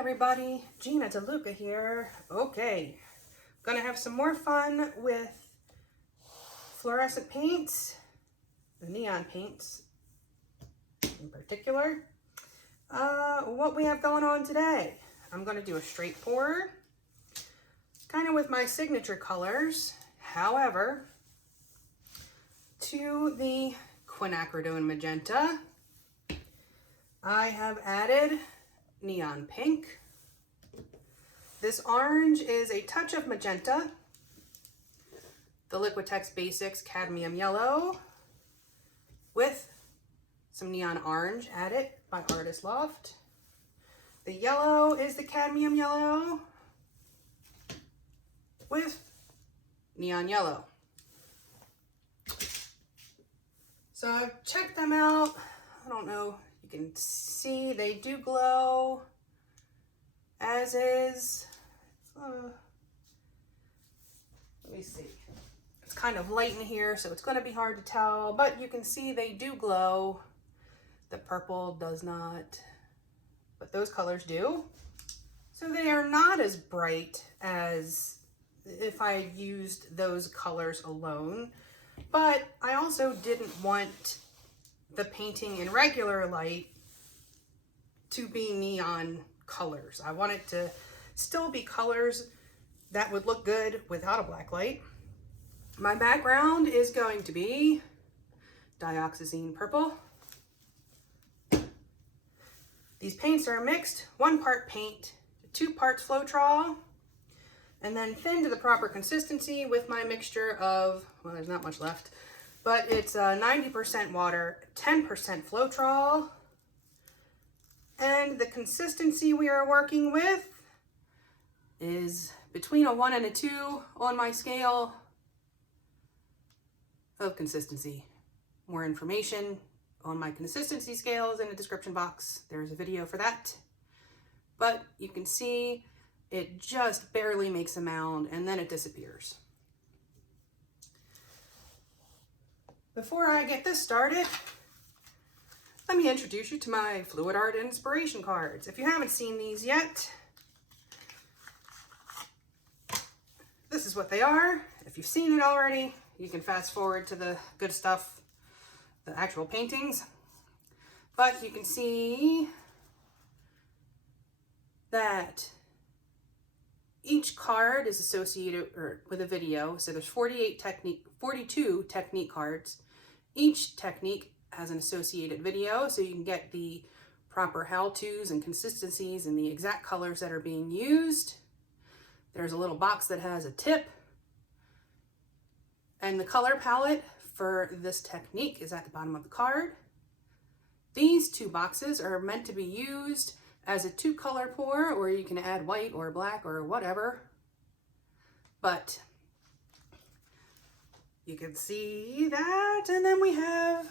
everybody, Gina DeLuca here. Okay, gonna have some more fun with fluorescent paints, the neon paints in particular. What we have going on today, I'm gonna do a straight pour, kind of with my signature colors. However, to the quinacridone magenta, I have added neon pink. This orange is a touch of magenta. The Liquitex Basics cadmium yellow with some neon orange added by Artist Loft. The yellow is the cadmium yellow with neon yellow. So I've checked them out. I don't know, you can see they do glow, as is. Let me see. It's kind of light in here, so it's going to be hard to tell, but you can see they do glow. The purple does not, but those colors do. So they are not as bright as if I used those colors alone, but I also didn't want the painting in regular light to be neon colors. I want it to still be colors that would look good without a black light. My background is going to be dioxazine purple. These paints are mixed, 1 part paint, 2 parts Floetrol, and then thinned to the proper consistency with my mixture of, well, there's not much left, but it's 90% water, 10% Floetrol, and the consistency we are working with is between a 1 and a 2 on my scale of consistency. More information on my consistency scales in the description box. There's a video for that. But you can see it just barely makes a mound and then it disappears. Before I get this started, let me introduce you to my Fluid Art Inspiration cards. If you haven't seen these yet, this is what they are. If you've seen it already, you can fast forward to the good stuff, the actual paintings. But you can see that each card is associated with a video. So there's 42 technique cards. Each technique has an associated video, so you can get the proper how-tos and consistencies and the exact colors that are being used. There's a little box that has a tip. And the color palette for this technique is at the bottom of the card. These 2 boxes are meant to be used as a 2-color pour, or you can add white or black or whatever. But you can see that. And then we have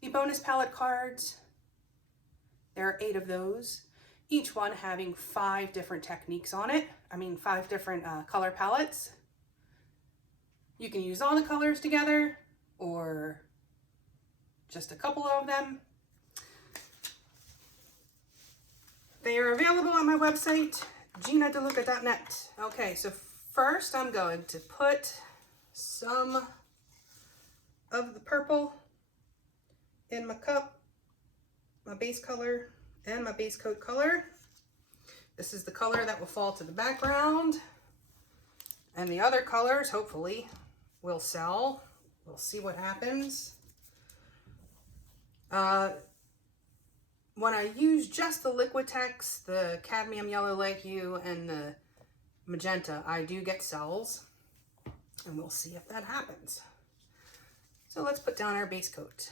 the bonus palette cards. There are 8 of those, each one having 5 different techniques on it. 5 different color palettes. You can use all the colors together or just a couple of them. They are available on my website, ginadeluca.net. Okay, so first I'm going to put some of the purple in my cup, my base color, and my base coat color. This is the color that will fall to the background. And the other colors, hopefully, will sell. We'll see what happens. When I use just the Liquitex, the cadmium yellow like you, and the magenta, I do get cells. And we'll see if that happens. So let's put down our base coat.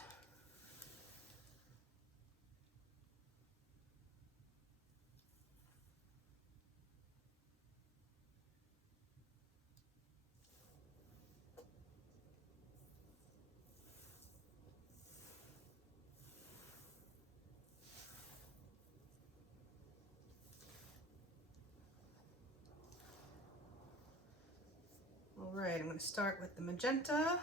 All right, I'm going to start with the magenta.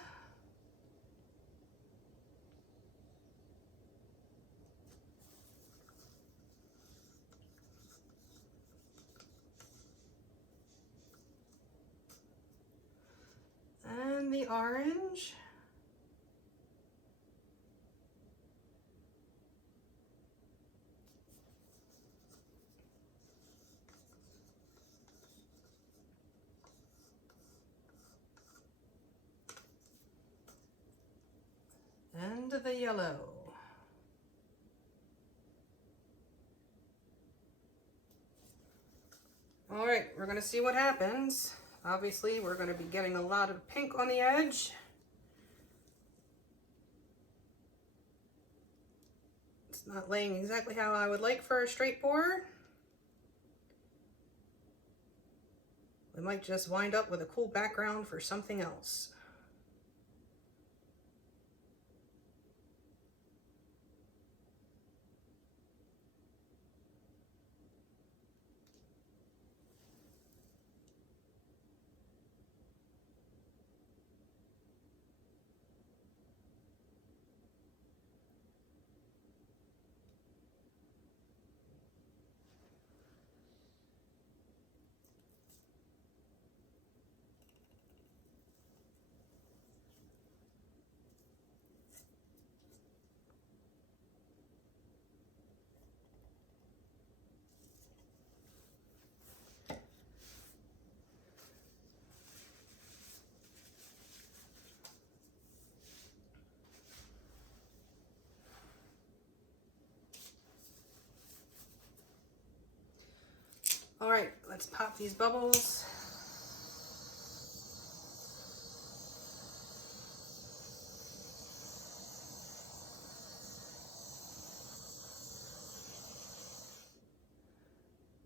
the orange. And the yellow. All right, we're gonna see what happens. Obviously, we're gonna be getting a lot of pink on the edge. It's not laying exactly how I would like for a straight pour. We might just wind up with a cool background for something else. All right, let's pop these bubbles.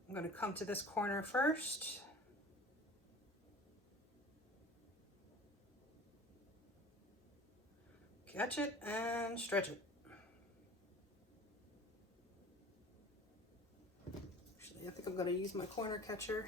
I'm going to come to this corner first. Catch it and stretch it. Actually, I think I'm going to use my corner catcher.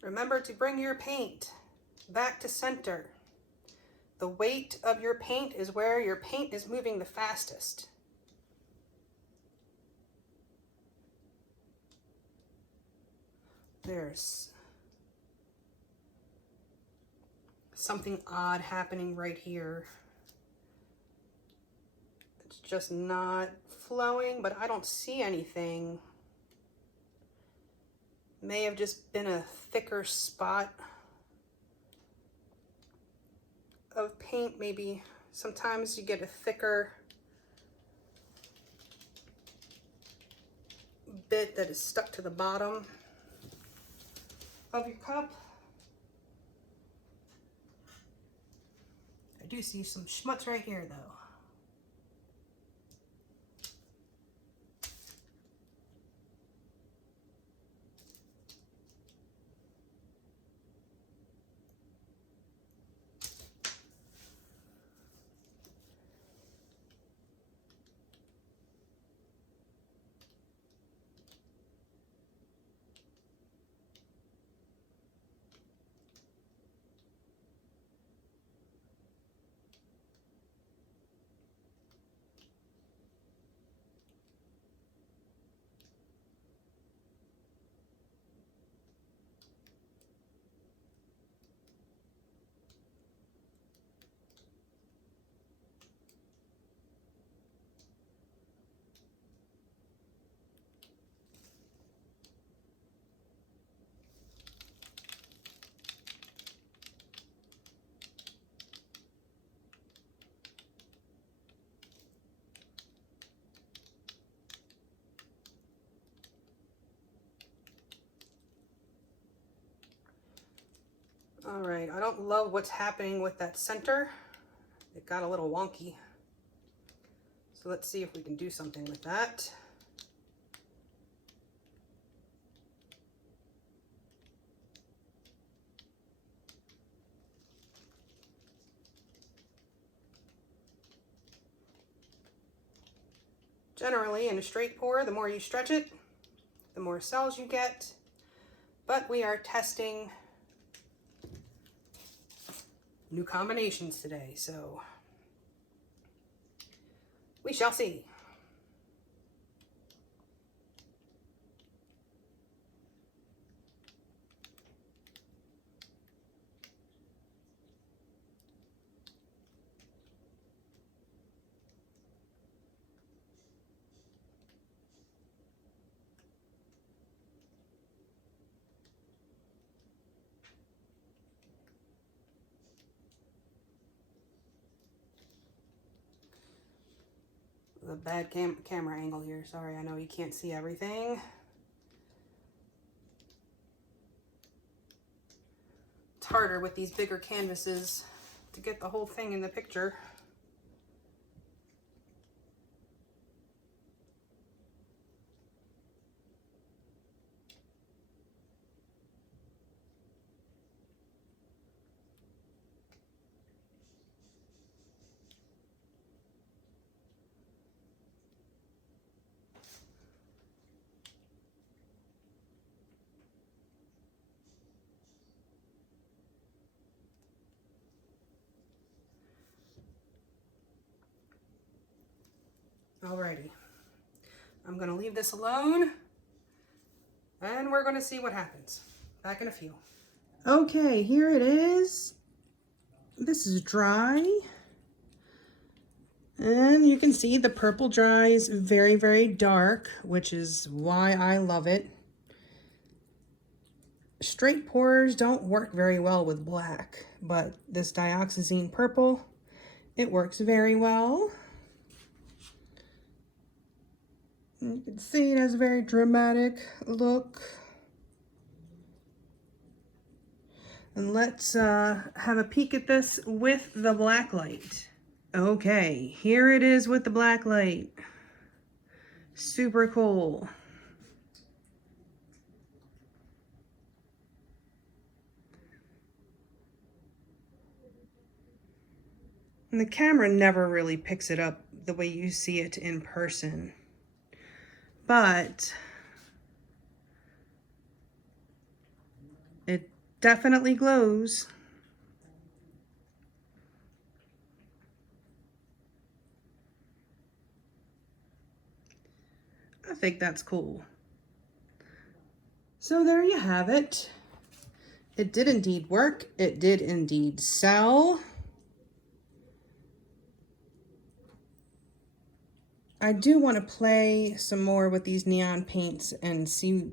Remember to bring your paint back to center. The weight of your paint is where your paint is moving the fastest. There's something odd happening right here. It's just not flowing, but I don't see anything. May have just been a thicker spot of paint, maybe. Sometimes you get a thicker bit that is stuck to the bottom of your cup. I do see some schmutz right here though. All right, I don't love what's happening with that center. It got a little wonky. So let's see if we can do something with that. Generally, in a straight pour, the more you stretch it, the more cells you get. But we are testing new combinations today, so we shall see. A bad camera angle here. Sorry, I know you can't see everything. It's harder with these bigger canvases to get the whole thing in the picture. Alrighty, I'm gonna leave this alone and we're gonna see what happens. Back in a few. Okay, here it is. This is dry. And you can see the purple dries very, very dark, which is why I love it. Straight pours don't work very well with black, but this dioxazine purple, it works very well. You can see it has a very dramatic look. And let's have a peek at this with the black light. Okay, here it is with the black light. Super cool. And the camera never really picks it up the way you see it in person. But it definitely glows. I think that's cool. So there you have it. It did indeed work. It did indeed sell. I do want to play some more with these neon paints and see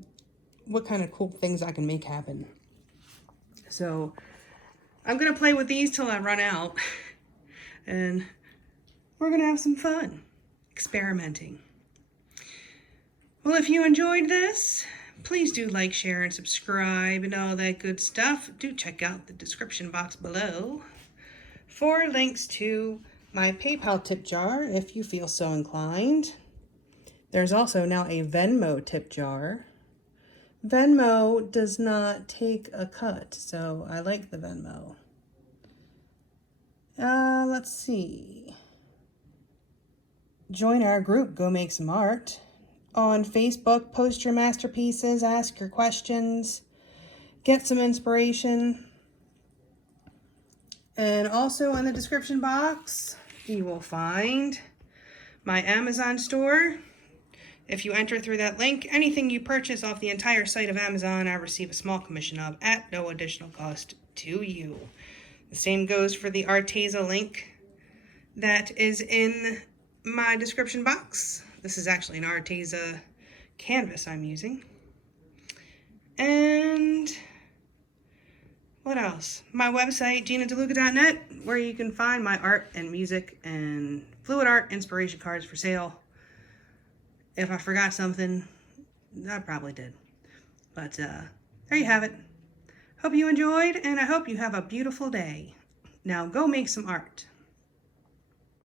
what kind of cool things I can make happen. So I'm going to play with these till I run out and we're going to have some fun experimenting. Well, if you enjoyed this, please do like, share, and subscribe and all that good stuff. Do check out the description box below for links to my PayPal tip jar if you feel so inclined. There's also now a Venmo tip jar. Venmo does not take a cut, so I like the Venmo. Let's see. Join our group, Go Make Some Art. On Facebook, post your masterpieces, ask your questions, get some inspiration. And also in the description box, you will find my Amazon store. If you enter through that link, anything you purchase off the entire site of Amazon, I receive a small commission of at no additional cost to you. The same goes for the Arteza link that is in my description box. This is actually an Arteza canvas I'm using. And what else? My website, GinaDeLuca.net, where you can find my art and music and fluid art inspiration cards for sale. If I forgot something, I probably did. But there you have it. Hope you enjoyed, and I hope you have a beautiful day. Now go make some art.